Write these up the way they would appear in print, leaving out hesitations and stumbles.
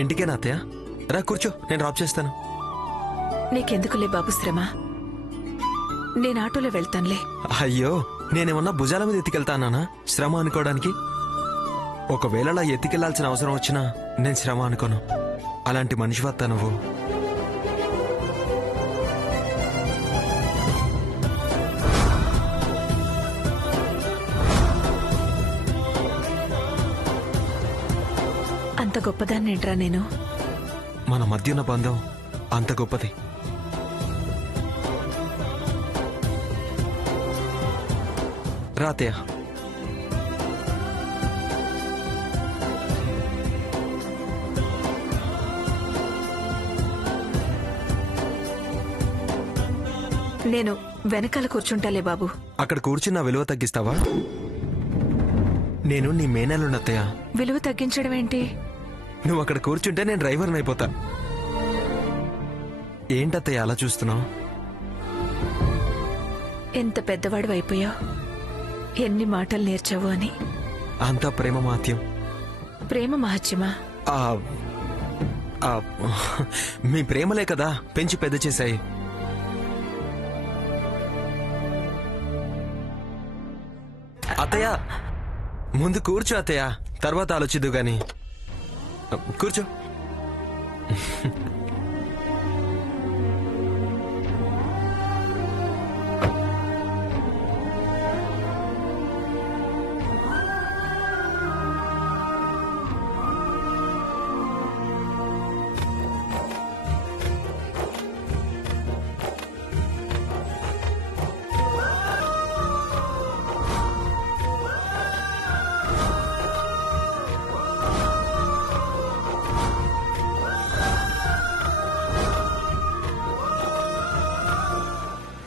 ఇంటికేనా అత్తయ్య? రా కూర్చో, నేను డ్రాప్ చేస్తాను. నీకెందుకులే బాబు శ్రమ, నేను ఆటోలో వెళ్తానులే. అయ్యో, నేనేమన్నా భుజాల మీద ఎత్తికెళ్తానా శ్రమ అనుకోవడానికి? ఒకవేళ అలా ఎత్తికెళ్లాల్సిన అవసరం వచ్చినా నేను శ్రమ అనుకోను. అలాంటి మనిషి వత్తా నువ్వు. అంత గొప్పదాన్నేంట్రా నేను? మన మధ్య ఉన్న బంధం అంత గొప్పది. రాతయ్య. నేను వెనకాల కూర్చుంటాలే బాబు. అక్కడ కూర్చుని నా విలువ తగ్గిస్తావా? నేను నీ మేనలున్నత్తయ్య. విలువ తగ్గించడం ఏంటి? నువ్వు అక్కడ కూర్చుంటే నేను డ్రైవర్ని అయిపోతా. ఏంటత్తయ్య అలా చూస్తున్నావు? ఎంత పెద్దవాడు అయిపోయావు, ఎన్ని మాటలు నేర్చావు అని. అంతా ప్రేమ మాత్యం. ప్రేమ మహత్యమా? మీ ప్రేమలే కదా పెంచి పెద్ద చేశాయి. అత్తయ్య, ముందు కూర్చో అత్తయ్య, తర్వాత ఆలోచిద్దు గాని. కూర్చో.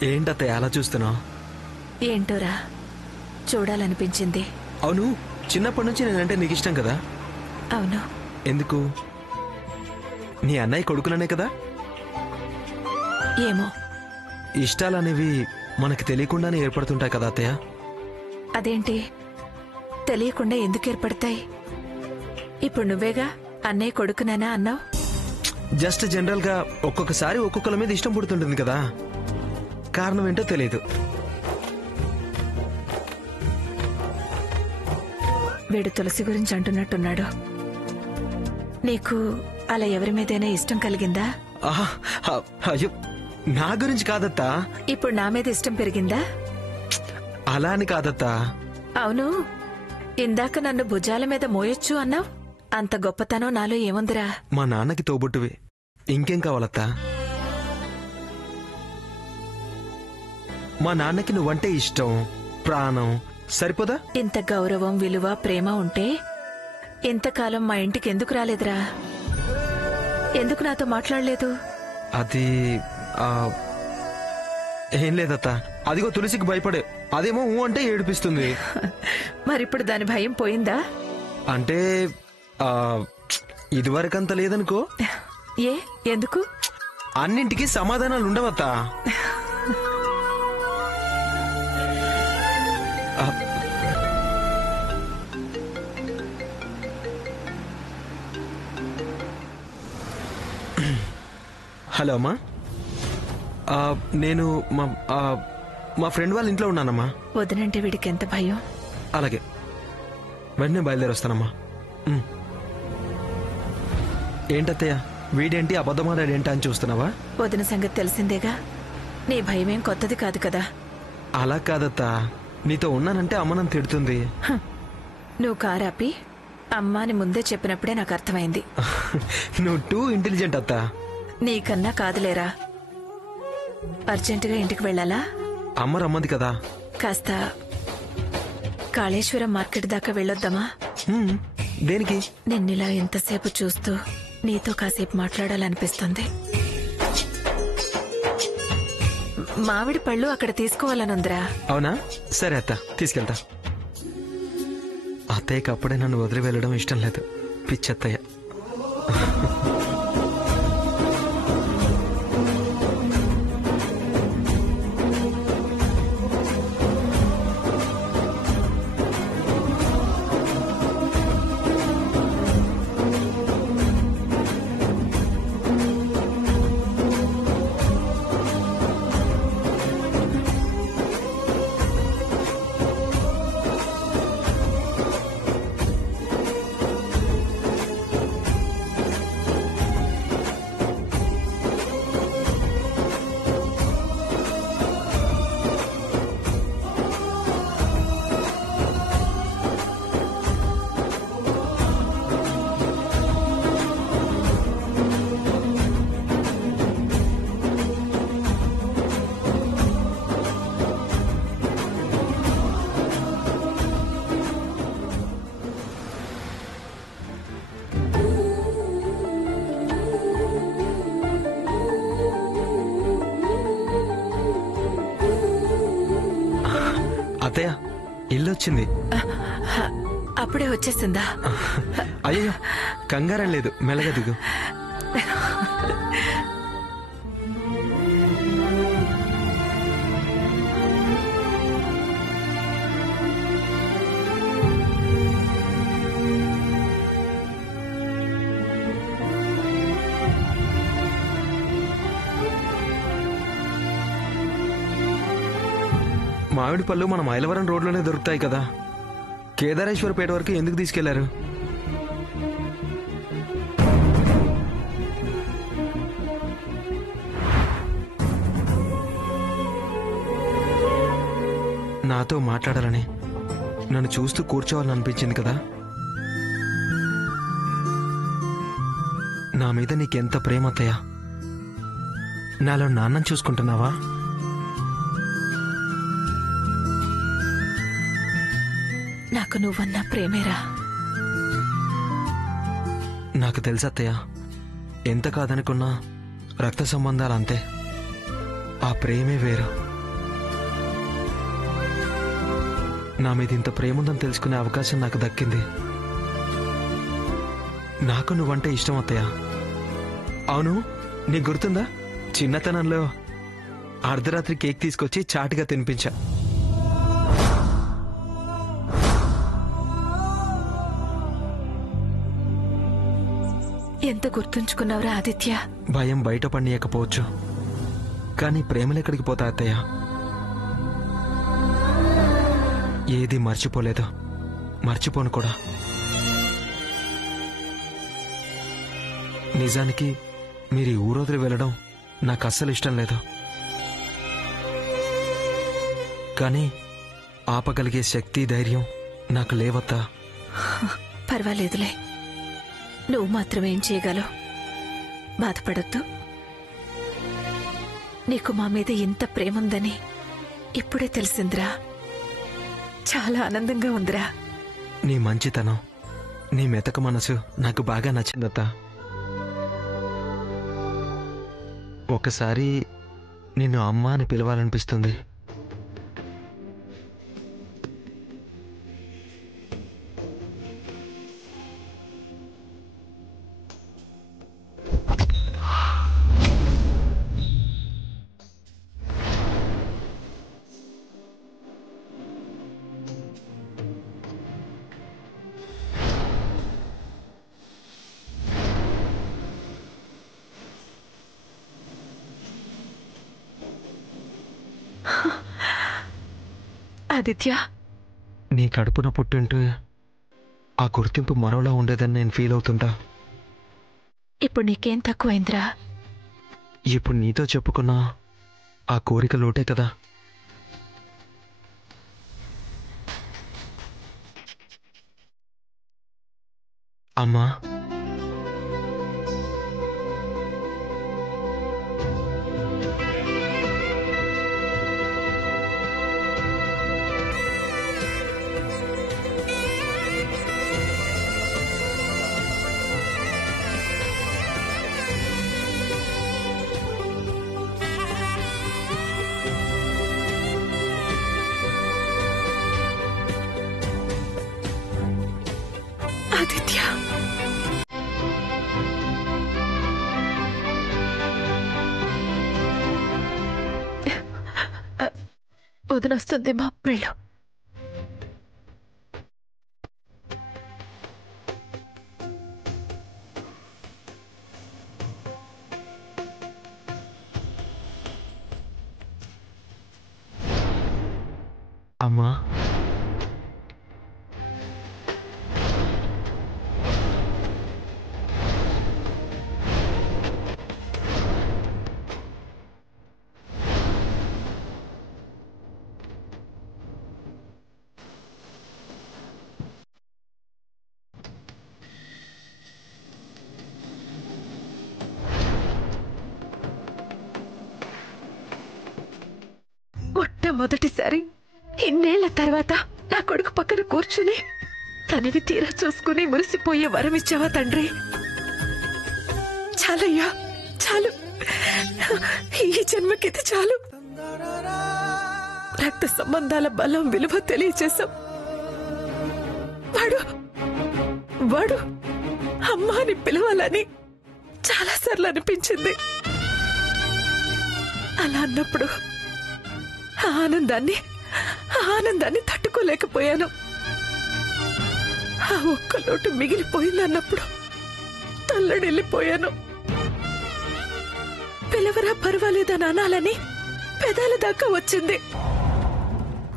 ఏంటత్తయ్య అలా చూస్తున్నావు? ఏంటోరా, చూడాలనిపించింది. అవును, చిన్నప్పటి నుంచి నేనంటే నీకు ఇష్టం కదా? అవును. ఎందుకు? నీ అన్నయ్య కొడుకుననే కదా? ఏమో, ఇష్టాలనేవి మనకి తెలియకుండానే ఏర్పడుతుంటాయి కదా అత్తయ్య? అదేంటి తెలియకుండా ఎందుకు ఏర్పడతాయి? ఇప్పుడు నువ్వేగా అన్నయ్య కొడుకునేనా అన్నావు. జస్ట్ జనరల్ గా ఒక్కొక్కసారి ఒక్కొక్కల మీద ఇష్టం పుడుతుంటుంది కదా, కారణం ఏంటో తెలియదు. వీడు తులసి గురించి అంటున్నట్టున్నాడు. నీకు అలా ఎవరి మీదైనా ఇష్టం కలిగిందా? అయ్యో, నా గురించి కాదత్తా. ఇప్పుడు నా మీద ఇష్టం పెరిగిందా? అలా అని కాదత్తా. అవును, ఇందాక నన్ను భుజాల మీద మోయొచ్చు అన్నావు. అంత గొప్పతనం నాలో ఏముందిరా? మా నాన్నకి తోబుట్టువి, ఇంకేం కావాలత్తా? మా నాన్నకి నువ్వంటే ఇష్టం, ప్రాణం, సరిపోదా? ఇంత గౌరవం, విలువ, ప్రేమ ఉంటే ఇంతకాలం మా ఇంటికి ఎందుకు రాలేదురా? ఎందుకు నాతో మాట్లాడలేదు? అది ఏం లేదత్తా. అదిగో తులసికి భయపడే, అదేమో ఊ అంటే ఏడిపిస్తుంది. మరిప్పుడు దాని భయం పోయిందా? అంటే ఇదివరకంత లేదనుకో. ఏ, ఎందుకు? అన్నింటికి సమాధానాలు ఉండవత్తా. హలో అమ్మా, నేను మా ఫ్రెండ్ వాళ్ళ ఇంట్లో ఉన్నానమ్మా. వదనంటే వీడికి ఎంత భయం. అలాగే, వెంటనే బయలుదేరి వస్తానమ్మా. ఏంటత్తయ్య, వీడేంటి అబద్ధమాడాడేంటి అని చూస్తున్నావా? వదిన సంగతి తెలిసిందేగా, నీ భయమేం కొత్తది కాదు కదా. అలా కాదత్తా, నీతో ఉన్నానంటే అమ్మ నన్ను తిడుతుంది. నువ్వు కారాపి అమ్మాని ముందే చెప్పినప్పుడే నాకు అర్థమైంది. నువ్వు టూ ఇంటెలిజెంట్ అత్తా. నీకన్నా కాదులేరా. అర్జెంటుగా ఇంటికి వెళ్ళాలా? అమ్మ రమ్మంది కదా. కాస్త కాళేశ్వరం మార్కెట్ దాకా వెళ్ళొద్దామా? దేనికి? నిన్నిలా ఎంతసేపు చూస్తూ నీతో కాసేపు మాట్లాడాలనిపిస్తుంది. మామిడి పళ్ళు అక్కడ తీసుకోవాలనుందిరా. అవునా? సరే అత్త, తీసుకెళ్తా. అత్తయ్యకి అప్పుడే నన్ను వదిలి వెళ్ళడం ఇష్టం లేదు, పిచ్చత్తయ్య. అత్తయ్య ఇల్లు వచ్చింది. అప్పుడే వచ్చేసిందా? అయ్యో కంగారం లేదు, మెల్లగా దిగు. మామిడి పళ్ళు మన మైలవరం రోడ్లోనే దొరుకుతాయి కదా, కేదారేశ్వరపేట వరకు ఎందుకు తీసుకెళ్లారు? నాతో మాట్లాడాలని, నన్ను చూస్తూ కూర్చోవాలని అనిపించింది కదా. నా మీద నీకెంత ప్రేమ అత్తయ్య. నాలో నాన్నని చూసుకుంటున్నావా? నాకు నువ్వన్నా ప్రేమేరా. నాకు తెలుసు అత్తయ్య, ఎంత కాదనుకున్నా రక్త సంబంధాలు అంతే, ఆ ప్రేమే వేరు. నా మీద ఇంత ప్రేమ ఉందని తెలుసుకునే అవకాశం నాకు దక్కింది. నాకు నువ్వంటే ఇష్టం అత్తయ్య. అవును, నీకు గుర్తుందా చిన్నతనంలో అర్ధరాత్రి కేక్ తీసుకొచ్చి చాటుగా తినిపించా. ఎంత గుర్తుంచుకున్నావురా ఆదిత్య. భయం బయట పడియకపోవచ్చు, కానీ ప్రేమలు ఎక్కడికి పోతా అత్తయ్య. ఏది మర్చిపోలేదు, మర్చిపోను కూడా. నిజానికి మీరు ఈ ఊరొదిలి వెళ్ళడం నాకు అస్సలు ఇష్టం లేదు, కానీ ఆపగలిగే శక్తి ధైర్యం నాకు లేవత్తా. పర్వాలేదులే, నువ్వు మాత్రం ఏం చేయగలవు. బాధపడొద్దు. నీకు మా మీద ఎంత ప్రేమ ఉందని ఇప్పుడే తెలిసిందిరా. చాలా ఆనందంగా ఉందిరా. నీ మంచితనం, నీ మెతక మనసు నాకు బాగా నచ్చిందత్తా. ఒకసారి నిన్ను అమ్మ అని పిలవాలనిపిస్తుంది. ఆదిత్య, నీ కడుపున పుట్టింటూ ఆ గుర్తింపు మరోలా ఉండేదని నేను ఫీల్ అవుతుంటా. ఇప్పుడు నీకేం తక్కువైందిరా? ఇప్పుడు నీతో చెప్పుకున్నా ఆ కోరిక లోటే కదా. అమ్మా, ఆదిత్య, వదినొస్తుంది మా వెళ్ళు. అమ్మా, మొట్టమొదటిసారి ఇన్నేళ్ల తర్వాత నా కొడుకు పక్కన కూర్చుని తనవి తీరా చూసుకుని మురిసిపోయే వరం ఇచ్చావా తండ్రి? చాలయ్యా, చాలు. ఈ జన్మకిది చాలు. రక్త సంబంధాల బలం విలువ తెలియచేశాం. వాడు వాడు అమ్మా అని పిలవాలని చాలాసార్లు అనిపించింది. అలా అన్నప్పుడు ఆ ఆనందాన్ని తట్టుకోలేకపోయాను. ఆ ఒక్క లోటు మిగిలిపోయిందన్నప్పుడు తల్లడిల్లిపోయాను. పిలవరా పర్వాలేదని అనాలని పెదాల దాకా వచ్చింది.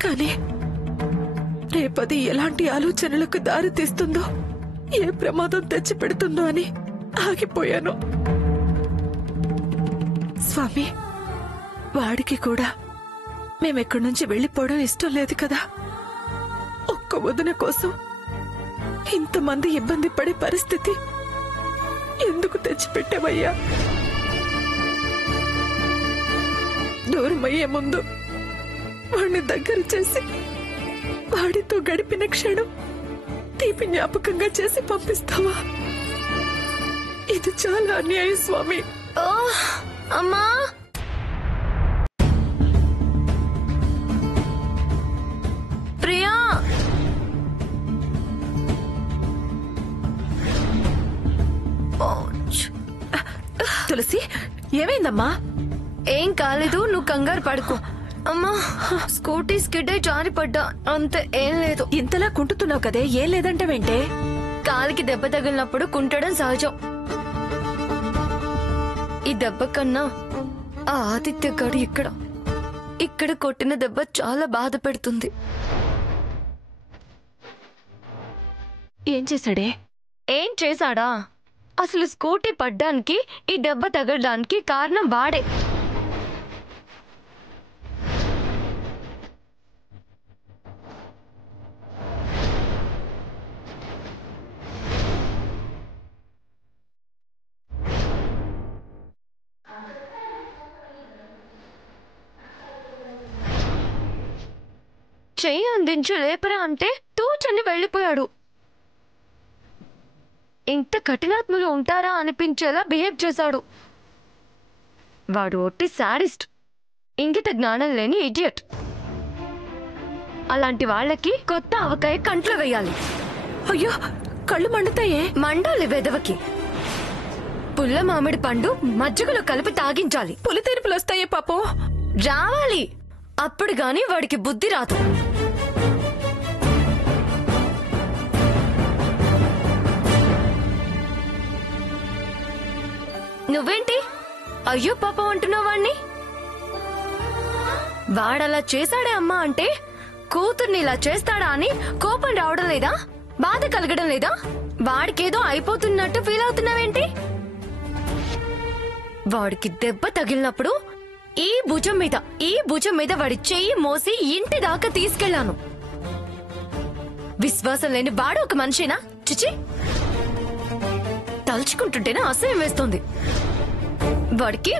కానీ రేపది ఎలాంటి ఆలోచనలకు దారి తీస్తుందో, ఏ ప్రమాదం తెచ్చి పెడుతుందో అని ఆగిపోయాను. స్వామి, వాడికి కూడా మేమెక్కడి నుంచి వెళ్లిపోవడం ఇష్టం లేదు కదా. ఒక్క వదిన కోసం ఇంతమంది ఇబ్బంది పడే పరిస్థితి ఎందుకు తెచ్చిపెట్టావయ్యా? దూరమయ్యే ముందు వాడిని దగ్గర చేసి వాడితో గడిపిన క్షణం తీపి జ్ఞాపకంగా చేసి పంపిస్తావా? ఇది చాలా అన్యాయం స్వామి. అమ్మా, ప్రియా, తులసి, ఏమైందమ్మా? ఏం కాలేదు, నువ్వు కంగారు పడుకో. అమ్మా, స్కూటీ స్కిడ్ అయి జారిపడ్డా, అంతే, ఏం లేదు. ఇంతలా కుంటున్నావు కదే, ఏం లేదంటావేంటే? కాలికి దెబ్బ తగిలినప్పుడు కుంటడం సహజం. ఈ దెబ్బ కన్నా ఆ ఆదిత్య గాడు ఇక్కడ కొట్టిన దెబ్బ చాలా బాధ పెడుతుంది. ఏం చేశాడే? ఏం చేశాడా? అసలు స్కూటీ పడ్డానికి, ఈ దెబ్బ తగలడానికి కారణం వాడే. చెయ్యి అందించు లేపరా అంటే తూచని వెళ్ళిపోయాడు. ఇంత కఠినాత్ములు ఉంటారా అనిపించేలా బిహేవ్ చేశాడు. వాడు ఒట్టి శాడిస్ట్, ఇంగిత జ్ఞానం లేని ఇడియట్. అలాంటి వాళ్ళకి కొత్త ఆవకాయ కంట్లో వేయాలి. అయ్యో, కళ్ళు మండుతాయే. మండాలి వెదవకి. పుల్ల మామిడి పండు మజ్జిగలో కలిపి తాగించాలి. పులి తెరుపులు వస్తాయే పాపం. రావాలి, అప్పుడు గాని వాడికి బుద్ధి రాదు. నువ్వేంటి అయ్యో పాపం అంటున్నావు వాణ్ణి? వాడలా చేశాడే అమ్మా అంటే కూతుర్ని ఇలా చేస్తాడా అని కోపం రావడం లేదా? బాధ కలగడం లేదా? వాడికేదో అయిపోతున్నట్టు ఫీల్ అవుతున్నావేంటి? వాడికి దెబ్బ తగిలినప్పుడు ఈ భుజం మీద వాడి చెయ్యి మోసి ఇంటి దాకా తీసుకెళ్లాను. విశ్వాసం లేని వాడు ఒక మనిషేనా? చిచి, తలుచుకుంటుంటేనే అసహ్యం వేస్తోంది. వాడికి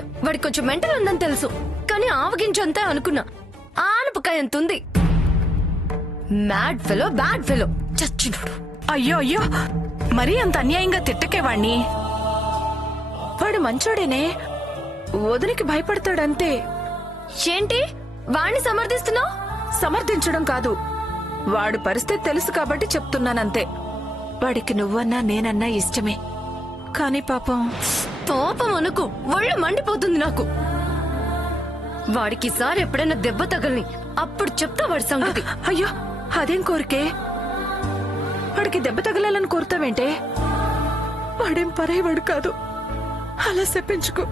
కొంచెం మెంటల్ ఉందని తెలుసు, కానీ ఆవగించంతా అనుకున్నా. ఆనపకాయ ఎంతుంది. మ్యాడ్ ఫెలో, బ్యాడ్ ఫెలో, చచ్చినోడు. అయ్యో అయ్యో, మరీ అంత అన్యాయంగా తిట్టకేవాణ్ణి. వాడు మంచోడేనే, వదినికి భయపడతాడంతే. ఏంటి వాణ్ణి సమర్థిస్తున్నావు? సమర్థించడం కాదు, వాడు పరిస్థితి తెలుసు కాబట్టి చెప్తున్నానంతే. వాడికి నువ్వన్నా నేనన్నా ఇష్టమే, కానీ పాపం అనుకు ఒళ్ళు మండిపోతుంది నాకు. వాడికి ఈసారి ఎప్పుడైనా దెబ్బ తగలని, అప్పుడు చెప్తా వాడి సంగతి. అయ్యో, అదేం కోరికే? వాడికి దెబ్బ తగలాలని కోరుతావేంటే? వాడేం పరాయివాడు కాదు, అలా చెప్పించుకో.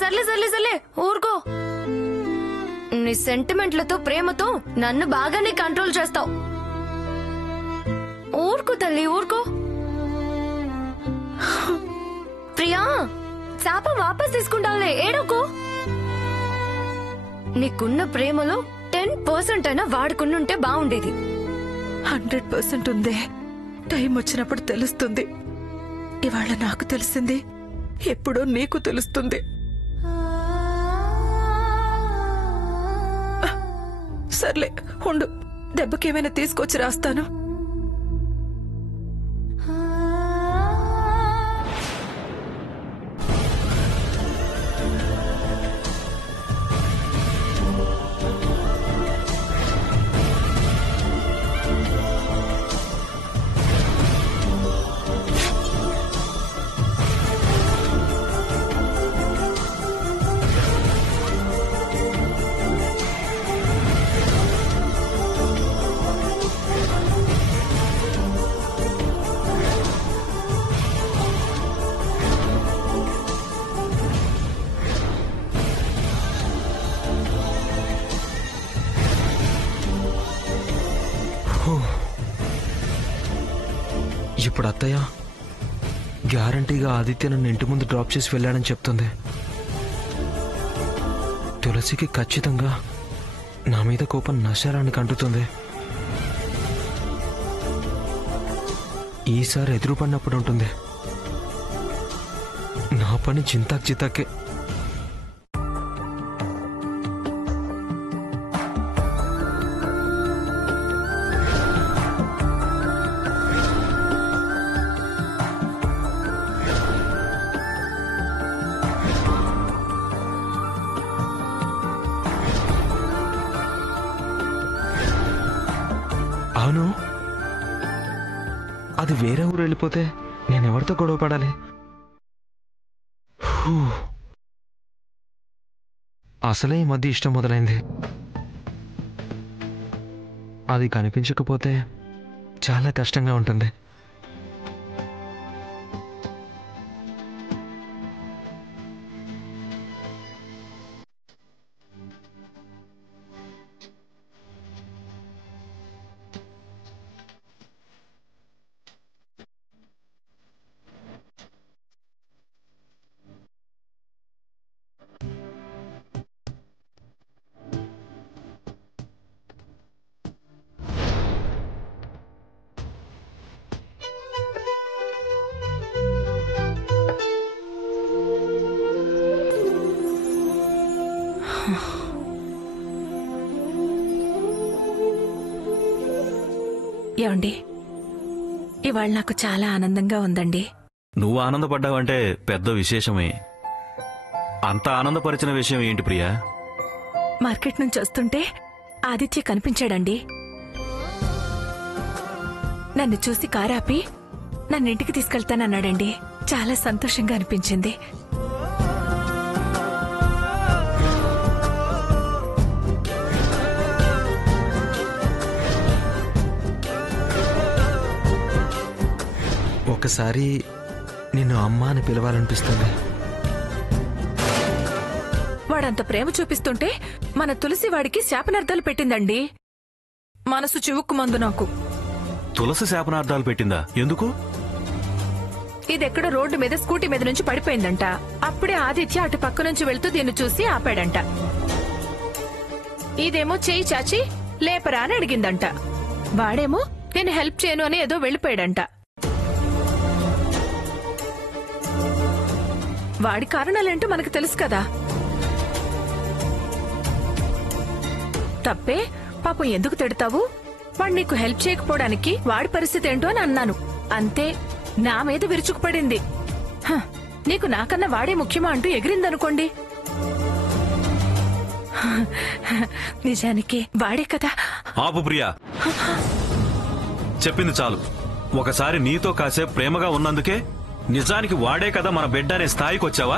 సర్లే ఊరుకో. నీ సెంటిమెంట్లతో, ప్రేమతో నన్ను బాగానే కంట్రోల్ చేస్తావు. ఊరుకో తల్లి, ఊరుకో. ప్రియా, శాపం వాపస్ తీసుకుంటానులే, ఏడోకో. నీకున్న ప్రేమలో 10% అయినా వాడుకున్నుంటే బాగుండేది. 100% ఉందే. టైం వచ్చినప్పుడు తెలుస్తుంది. ఇవాళ నాకు తెలిసింది, ఎప్పుడో నీకు తెలుస్తుంది. సర్లే ఉండు, దెబ్బకేమైనా తీసుకొచ్చి రాస్తాను. ఇప్పుడు అత్తయ్య గ్యారంటీగా ఆదిత్య నన్ను ఇంటి ముందు డ్రాప్ చేసి వెళ్ళాడని చెప్తుంది. తులసికి ఖచ్చితంగా నా మీద కోపం నశారానికి అంటుతుంది. ఈసారి ఎదురుపడినప్పుడు ఉంటుంది. నా పని చింతాక్ చితాకే. అవును, అది వేరే ఊరు వెళ్ళిపోతే నేనెవరితో గొడవ పడాలి? అసలే ఈ మధ్య ఇష్టం మొదలైంది. అది కనిపించకపోతే చాలా కష్టంగా ఉంటుంది. ఏమండి, ఇవాళ నాకు చాలా ఆనందంగా ఉందండి. నువ్వు ఆనందపడ్డావంటే పెద్ద విశేషమే. అంత ఆనందపరిచిన విషయం ఏంటి ప్రియా? మార్కెట్ నుంచి వస్తుంటే ఆదిత్య కనిపించాడండి. నన్ను చూసి కారాపి నన్నింటికి తీసుకెళ్తానన్నాడండి. చాలా సంతోషంగా అనిపించింది. ఒకసారి నిన్ను అమ్మ అని పిలవాలనిపిస్తుంది. వాడంత ప్రేమ చూపిస్తుంటే మన తులసి వాడికి శాపనార్థాలు పెట్టిందండి. మనసు చివుక్కుమందు నాకు. తులసి శాపనార్థాలు పెట్టిందా? ఎందుకు? ఇదెక్కడో రోడ్డు మీద స్కూటీ మీద నుంచి పడిపోయిందంట. అప్పుడే ఆదిత్య అటు పక్క నుంచి వెళ్తూ దీన్ని చూసి ఆపాడంట. ఇదేమో చేయి చాచి లేపరా అని అడిగిందంట. వాడేమో నేను హెల్ప్ చేయను అని ఏదో వెళ్ళిపోయాడంట. వాడి కారణాలేంటో మనకు తెలుసు కదా. తప్పే, పాపం ఎందుకు తిడతావు? వాడు నీకు హెల్ప్ చేయకపోవడానికి వాడి పరిస్థితి ఏంటో అని అన్నాను. అంతే, నా మీద విరుచుకుపడింది. నీకు నాకన్నా వాడే ముఖ్యమా అంటూ ఎగిరిందనుకోండి. నిజానికి వాడే కదా. ఆపు ప్రియా, చెప్పింది చాలు. ఒకసారి నీతో కాసేపు ప్రేమగా ఉన్నందుకే నిజానికి వాడే కదా మన బిడ్డ అనే స్థాయికి వచ్చావా?